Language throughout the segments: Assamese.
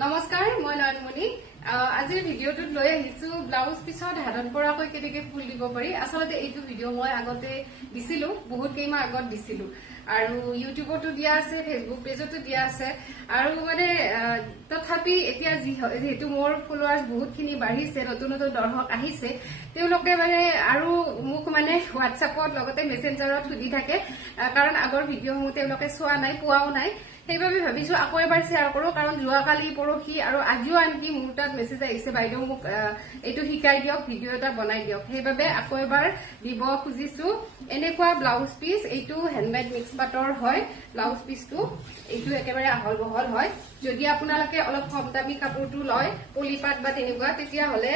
নমস্কাৰ মই নয়নমণি আজিৰ ভিডিঅ'টোত লৈ আহিছো ব্লাউজ পিছত হাতত পৰাকৈ কেনেকৈ ফুল দিব পাৰি আসলতে এইটো ভিডিঅ' মই আগতে দিছিলো বহুত কেইমাহ আগত দিছিলো আৰু ইউটিউবতো দিয়া আছে ফেসবুক পেজতো দিয়া আছে আৰু মানে তথাপি এতিয়া যেহেতু মোৰ ফলোৱাৰ্স বহুতখিনি বাঢ়িছে নতুন নতুন দৰ্শক আহিছে তেওঁলোকে মানে আৰু মোক মানে হোৱাটছআপত লগতে মেসেঞ্জাৰত সুধি থাকে কাৰণ আগৰ ভিডিঅ'সমূহ তেওঁলোকে চোৱা নাই পোৱাও নাই সেইবাবে ভাবিছো আকৌ এবাৰ শেয়াৰ কৰো কাৰণ যোৱাকালি পৰহি আৰু আজিও আনকি মোৰ তাত মেছেজ আহিছে বাইদেউ মোক এইটো শিকাই দিয়ক ভিডিঅ' এটা বনাই দিয়ক সেইবাবে আকৌ এবাৰ দিব খুজিছো এনেকুৱা ব্লাউজ পিস এইটো হ্যান্ডমেড মিক্স পাটৰ হয় ব্লাউজ পিসটো এইটো একেবাৰে আহল বহল হয় যদি আপোনালোকে অলপ কম দামী কাপোৰটো লয় পলিপাট বা তেনেকুৱা তেতিয়া হলে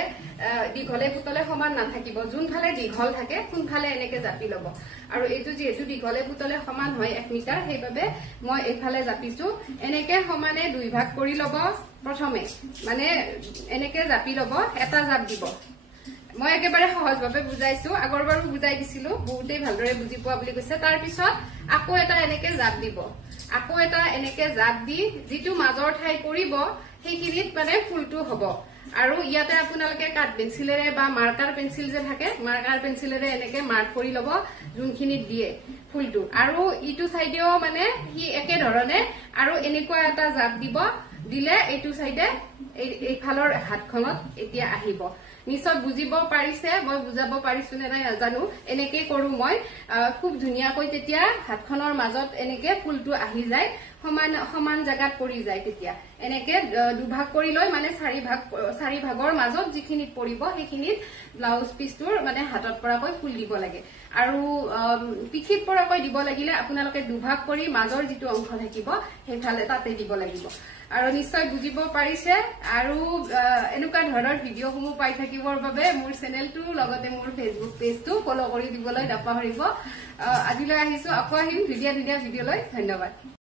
দীঘলে পুতলে সমান নাথাকিব যোনফালে দীঘল থাকে কোনফালে এনেকে জাপি লব আৰু এইটো যেহেতু দীঘলে পুতলে সমান হয় 1 মিটাৰ সেইবাবে মই এইফালে জাপিছো এনেকে সমানে দুই ভাগ কৰি লব প্ৰথমে মানে এনেকে জাপি লব এটা জাপ দিব মই একেবাৰে সহজভাৱে বুজাইছো আগৰবাৰো বুজাই দিছিলো বহুতেই ভালদৰে বুজি পোৱা বুলি কৈছে তাৰ পিছত আকৌ এটা এনেকে জাপ দিব আকৌ এটা এনেকে জাপ দি যেটো মাজৰ ঠাই পৰিব সেইখিনিত মানে ফুলটো হ'ব আৰু ইয়াতে আপোনালোকে কাট পেন্সিলেৰে বা মাৰ্কাৰ পেন্সিল যে থাকে মাৰ্কাৰ পেন্সিলেৰে এনেকে মাৰ্ক কৰি লব যোনখিনিত দিয়ে ফুলটো আৰু ইটো সাইডেও মানে হি একে ধৰণে আৰু এনেকুৱা এটা জাপ দিব দিলে এইটো সাইডে এই ফালৰ হাতখনত এতিয়া আহিব নিশ্চয় বুজিব পাৰিছে মই বুজাব পাৰিছো নে নাই জানো এনেকে কৰো মই খুব ধুনিয়াকৈ তেতিয়া হাতখনৰ মাজত এনেকে ফুলটো আহি যায় সমান জায়গাত পৰি যায় তেতিয়া এনেকে দুভাগ কৰি লৈ মানে চাৰি ভাগৰ মাজত যিখিনি পৰিব সেইখিনিত ব্লাউজ পিসটোৰ মানে হাতত পৰাকৈ ফুল দিব লাগে আৰু পিঠিত পৰাকৈ দিব লাগিলে আপোনালোকে দুভাগ কৰি মাজৰ যিটো অংশ থাকিব সেইফালে তাতে দিব লাগিব আৰু নিশ্চয় বুজিব পাৰিছে আৰু এনেকুৱা ধৰণৰ ভিডিঅ'সমূহ পাই থাকিবৰ বাবে মোৰ চেনেলটো লগতে মোৰ ফেসবুক পেজটো ফলো কৰি দিবলৈ নাপাহৰিব আজিলৈ আহিছো আকৌ আহিম ধুনীয়া ভিডিঅ' লৈ ধন্যবাদ